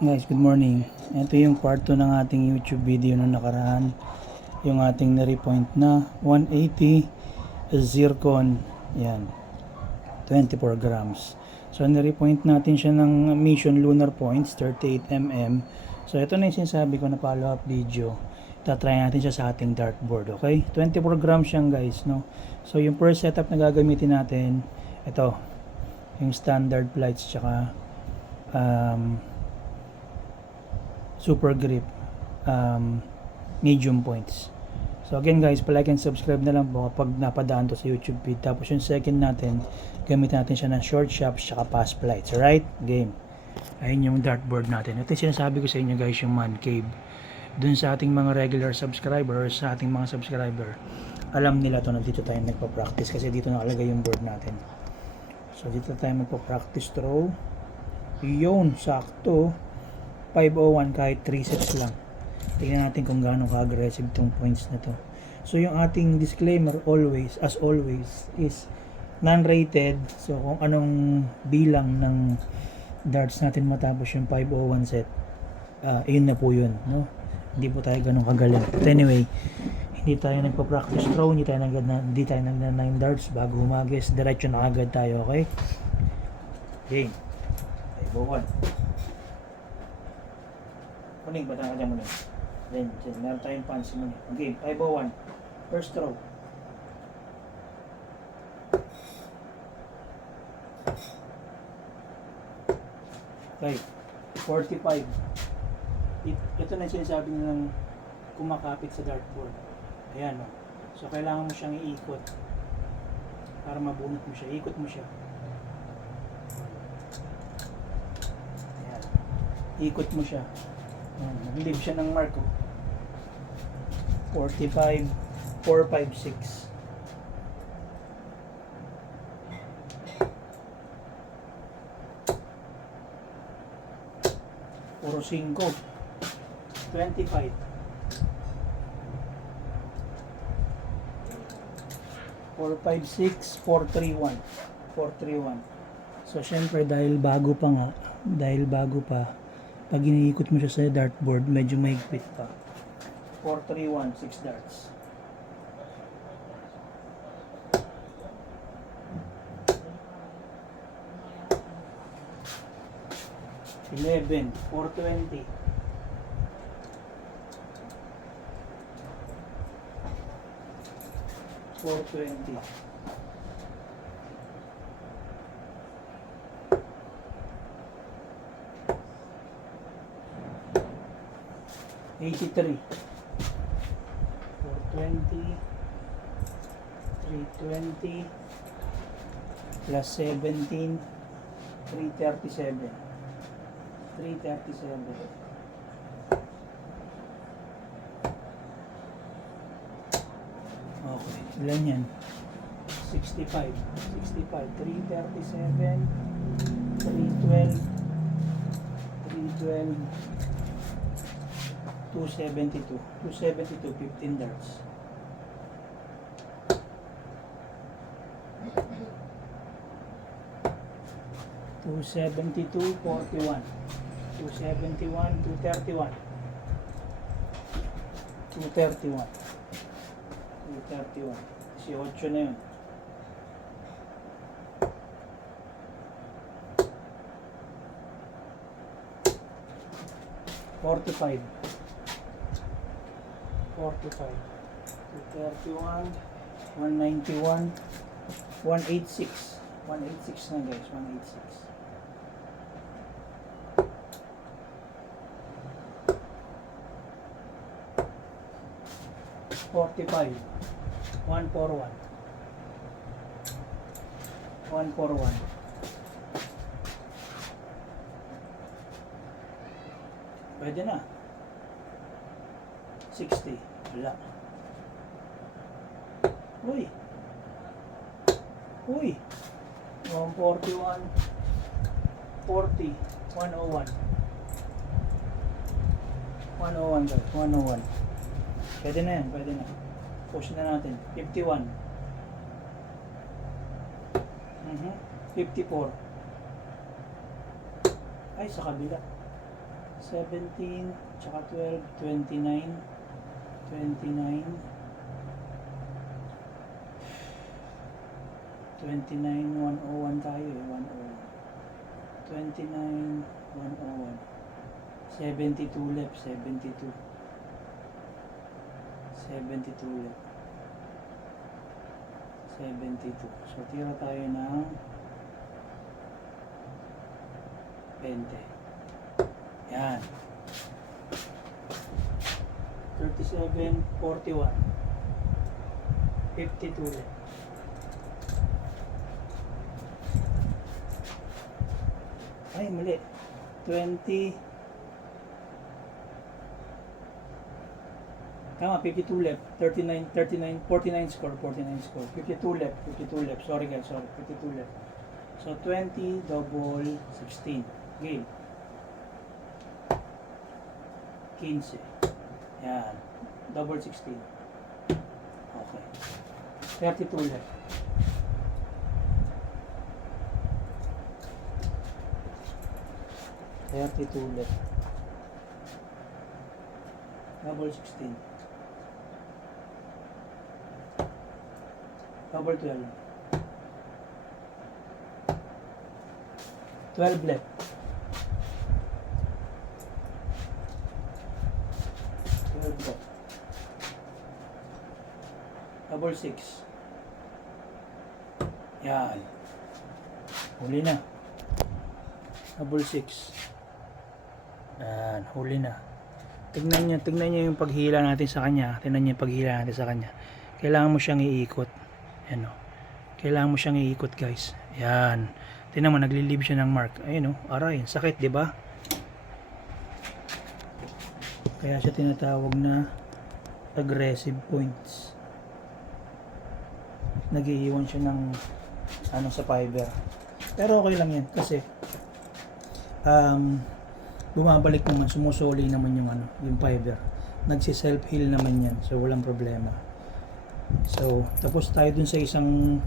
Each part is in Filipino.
Guys, good morning. Ito yung part 2 ng ating YouTube video na nakaraan. Yung ating na-repoint na 180 zircon. Yan. 24 grams. So, na-repoint natin siya ng mission lunar points, 38 mm. So, ito na yung sinasabi ko na follow-up video. Tatry natin siya sa ating dartboard, okay? 24 grams siyang guys, no? So, yung first setup na gagamitin natin, ito, yung standard flights, tsaka super grip medium points. So again guys, palike and subscribe na lang po kapag napadaan to sa YouTube feed. Tapos yung second natin, gamitin natin siya ng short shops tsaka fast flights. Alright? Game. Ayun yung dartboard natin. Ito yung sinasabi ko sa inyo guys, yung man cave. Dun sa ating mga regular subscriber or sa ating mga subscriber, alam nila to na dito tayo nagpa-practice kasi dito nakalagay yung board natin. So dito tayo magpa-practice throw. Yun, sakto. 501 kahit 3 sets lang. Tingnan natin kung gaano ka-aggressive itong points na to. So yung ating disclaimer always, as always, is non-rated. So kung anong bilang ng darts natin matapos yung 501 set, yun na po yun, no? Hindi po tayo ganun kagaling. But anyway, hindi tayo nagpa-practice throw, hindi tayo nagna 9 darts bago humagis. Diretso na agad tayo, okay? Game. 501. Muling, batang ka dyan muling. Then, meron tayong fancy muling. Okay, 501. First throw. Okay, 45. Ito na sinasabi nilang kumakapit sa dartboard. Ayan, no? So, kailangan mo siyang iikot para mabunot mo siya. Ikot mo siya. Ayan. Ikot mo siya. Nag-leave siya ng mark, 45, 456. Puro 5. 25. 456, 431. 431. So, syempre, dahil bago pa, pag iniikot mo siya sa dartboard, medyo mahigpit pa. 431, 6 darts. $11, 420. $420. 83, 420, 320, plus 17, 337. 337. Okay, ilan yan? 65, 337, 312, 272, 15 darts. 272, 41, 271, 231, 231, 231. Si 8 na yun. 45, 231, 191, 186. 186 na guys, 186. 45, 141, 141. Pwede na. 60. Wala. Uy. 141, 40, 101. 101 guys, 101. Pwede na yan, pwede na. Push na natin. 51. 54. Ay, sa kabila. 17, tsaka 12, 29, 29, 29, 101 tayo eh, 101. 29, 101. 72 left, 72. 72 left. 72. So, tira tayo ng 20. Yan. 37, 41. 52 left. Ay, mali. 20. Tama, 52 left. 39, 39, 49 score, 49 score. 52 left, 52 left. Sorry guys, sorry. 52 left. So, 20 double 16. Game. 15. Yan. Double 16. Okay. 32 left. 32 left. Double 16. Double 12. 12 left. 12 left. Double 6. Yan. Huli na. Double 6. Yan, huli na. Tignan niyo yung paghila natin sa kanya. Tignan niyo yung paghila natin sa kanya. Kailangan mo siyang iikot. Yan o. Kailangan mo siyang iikot guys. Yan. Tignan mo, nagli-leave siya ng mark. Ayun o, aray. Sakit, di ba? Kaya siya tinatawag na aggressive points. Nag-iiwan siya ng ano sa fiber. Pero okay lang yan kasi bumabalik naman, sumusuli naman yung ano, yung fiber. Nagsi-self heal naman yan. So walang problema. So tapos tayo dun sa isang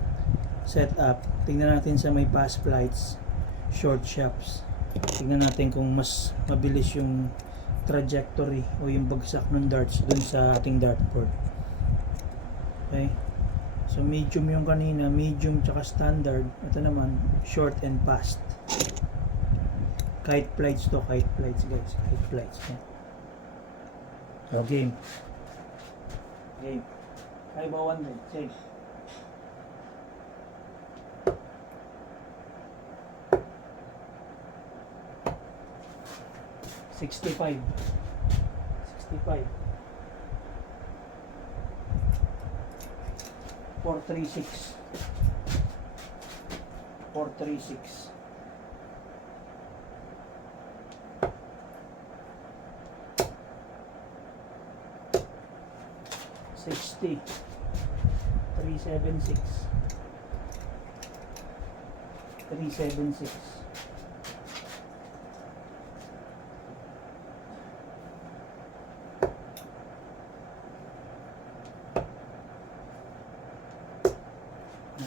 setup. Tingnan natin sa may pass flights, short shops. Tingnan natin kung mas mabilis yung trajectory o yung bagsak ng darts dun sa ating dartboard. Okay? So medium yung kanina, medium tsaka standard. Ito naman, short and fast. Kite flights to, kite flights guys, kite flights. Okay? So game. Game. Kaya bawan din, safe. $65. 436. 436. 60. 376. 376.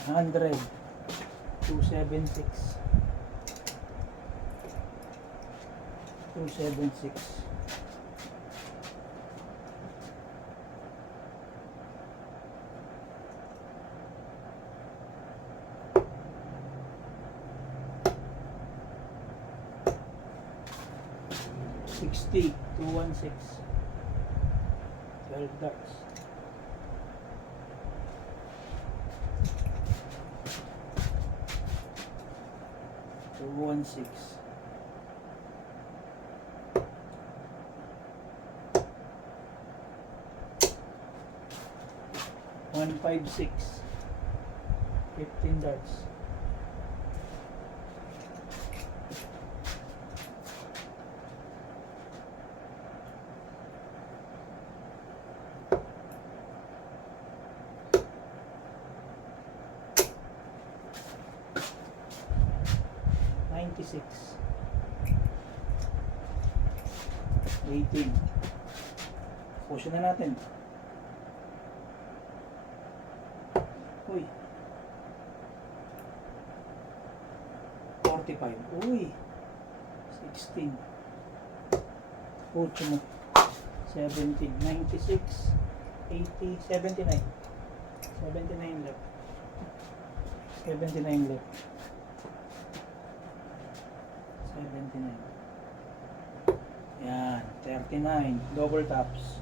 100. 276. 276. 60, 216. 12 darts. 216. 156. 15 darts. 96. 18. Push na natin. Uy. 45. Uy. 16. 8 mo. 70, 96, 80, 79. 79 left. 79 left. 79. Yan, 39. Double taps.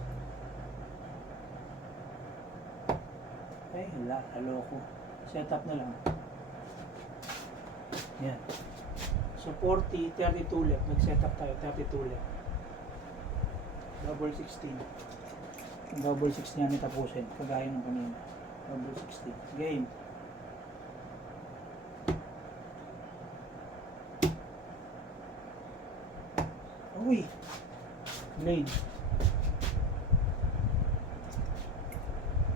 Ay, haloko. Set up na lang. Yan. So 40, 32 left. Nag-set up tayo, 32 left. Double 16. Double 16 yan tapusin. Kagaya ng kanina. Double 16. Game. Uy! Blade.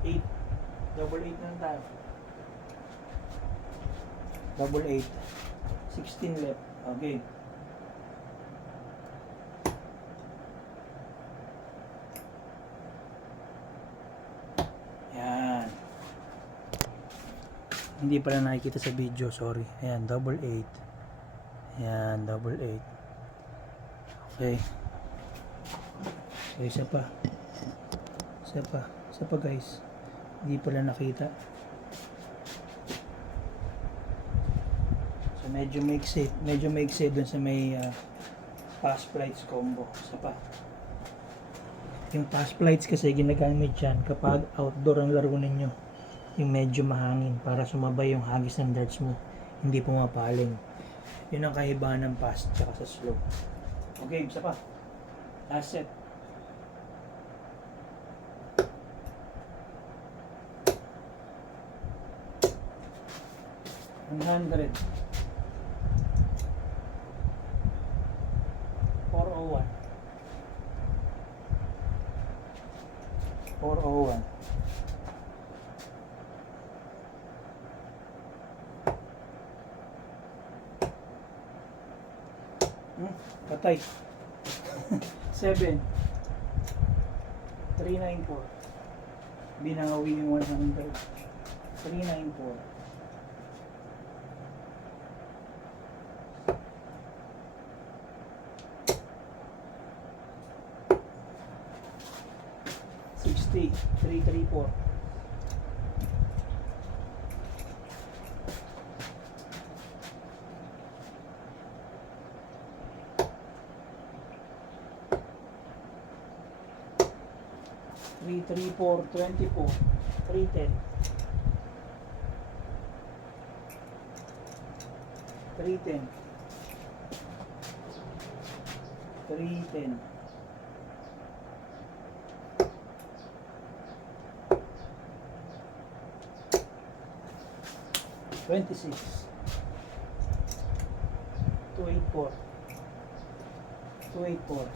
8. Double 8 na lang tayo. Double 8. 16 left. Okay. Yan. Hindi pala nakikita sa video, sorry. Ayan, double 8. Ayan, double 8. Okay. So, isa pa. Isa pa. Isa pa, guys. Hindi pala nakita. So, medyo maiksi. Medyo maiksi dun sa may pass flights combo. Isa pa. Yung pass flights kasi ginagamit yan kapag outdoor ang laro ninyo. Yung medyo mahangin para sumabay yung hagis ng darts mo. Hindi pumapaling. Yun ang kahibahan ng pass tsaka sa slow. Okay, isa pa. Last set. $100. 401. 401. Patay. 7. 394. Binawi yung 100. 394. 60. 334. 334, 24, 310, 310, 310, 26, 284, 284,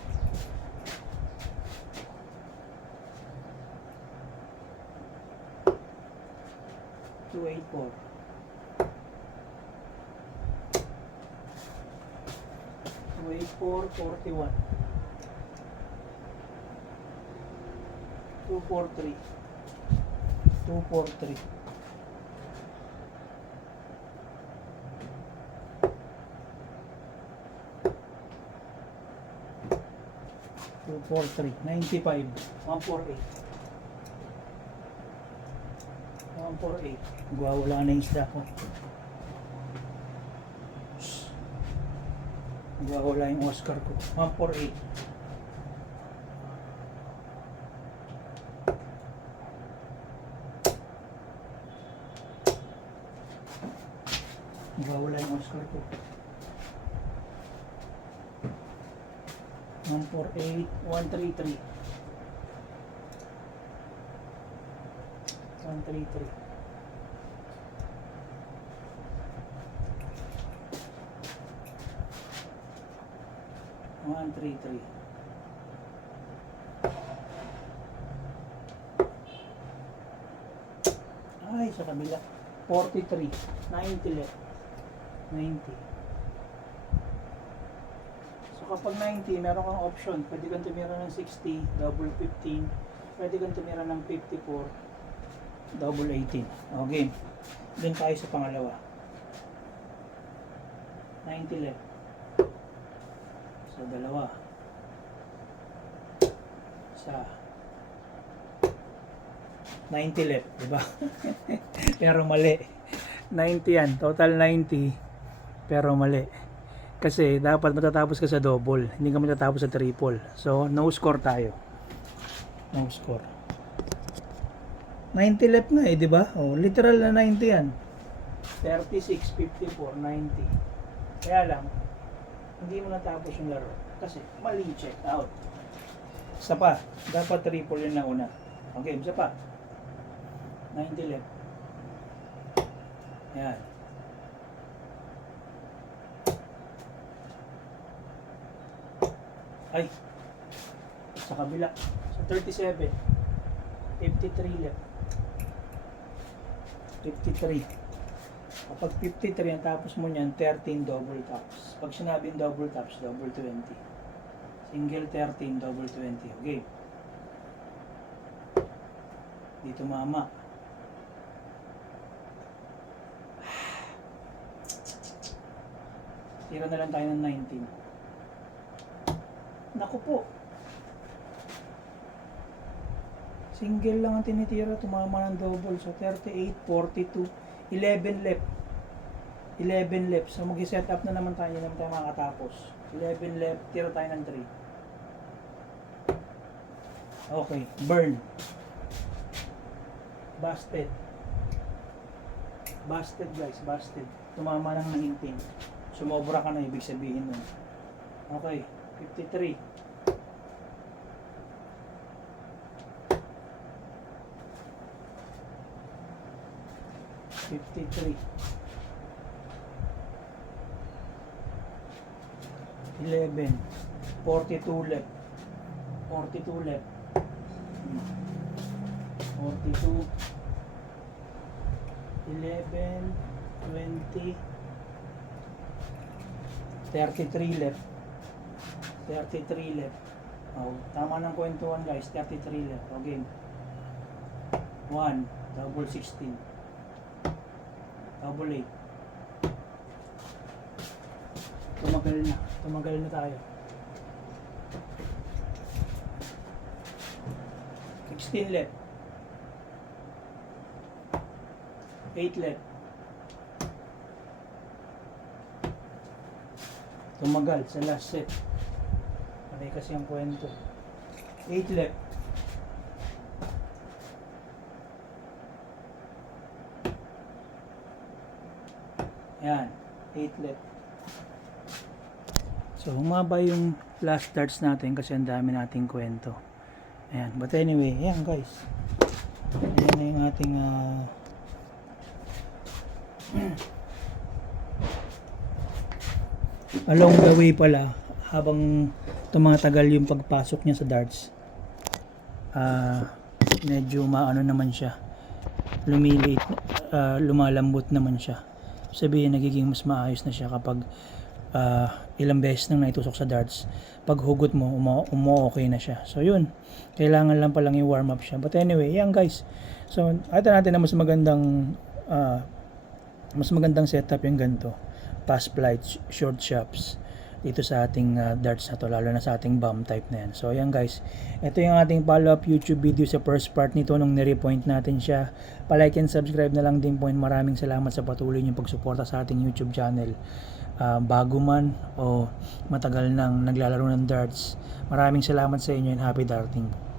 284, 284, 41, 243, 243, 243, 95, 148, 148. Wala na yung isda ko. Wala yung Oscar ko. 148. Wala yung Oscar ko. 148, 133. 133. 133. Ay, sa kabila. 43. 90 left. 90. So kapag 90, meron kang option. Pwede kang tumira ng 60, double 15. Pwede kang tumira ng 54, double 18. Okay. Doon tayo sa pangalawa. 90 left. So dalawa. Isa. 90 left, di ba? Pero mali. 90 yan, total 90. Pero mali. Kasi dapat matatapos ka sa double, hindi ka matatapos sa triple. So, no score tayo. No score. 90 left nga eh, di ba? Oh, literal na 90 yan. 36, 54, 90. Kaya lang, hindi mo natapos yung laro. Kasi mali, check out. Isa pa, dapat triple yun na una. Okay, isa pa. 90 left. Yan. Ay, sa kabila. Sa 37. 53 left. 53. Kapag 53 ang tapos mo niyan, 13 double taps. Pag sinabing double taps, double 20. Single 13, double 20. Okay. Dito mama. Tira na lang tayo ng 19. Naku po. Single lang ang tinitira, tumama ng double. So 38, 42, 11 left. 11 left. So mag-set up na naman tayo, naman tayo makakatapos. 11 left, tira tayo ng 3. Okay, burn. Busted. Busted guys, busted. Tumama lang ng 19. Sumobra ka na, ibig sabihin nun. Okay, 53. 53. 11. 42 left. 42 left. 42. 11. 20. 33 left. 33 left. Oh, tama ng kwentuhan guys. 33 left. Okay. 1. Double 16. Double 8. Tumagal na. Tumagal na tayo. 16 left. 8 left. Tumagal sa last set. Panay kasi ang kwento. 8 left. Yan. 8 left. So, humaba yung last darts natin kasi ang dami nating kwento. Ayan. But anyway, ayan guys. Ayan na yung ating along the way pala, habang tumatagal yung pagpasok niya sa darts, medyo maano naman siya, lumalambot naman siya. Sabihin, nagiging mas maayos na siya kapag ilang beses nang naitusok sa darts. Pag hugot mo, okay na siya. So yun, kailangan lang palang i-warm up siya. But anyway, yan guys. So ito natin na mas magandang setup yung ganito. Pass flights, short shops dito sa ating darts na to, lalo na sa ating bomb type na yan. So ayan guys, ito yung ating follow-up YouTube video sa first part nito nung nire-point natin siya. Pa-like and subscribe na lang din po, and maraming salamat sa patuloy niyong pagsuporta sa ating YouTube channel. Bago man o matagal nang naglalaro ng darts, maraming salamat sa inyo and happy darting.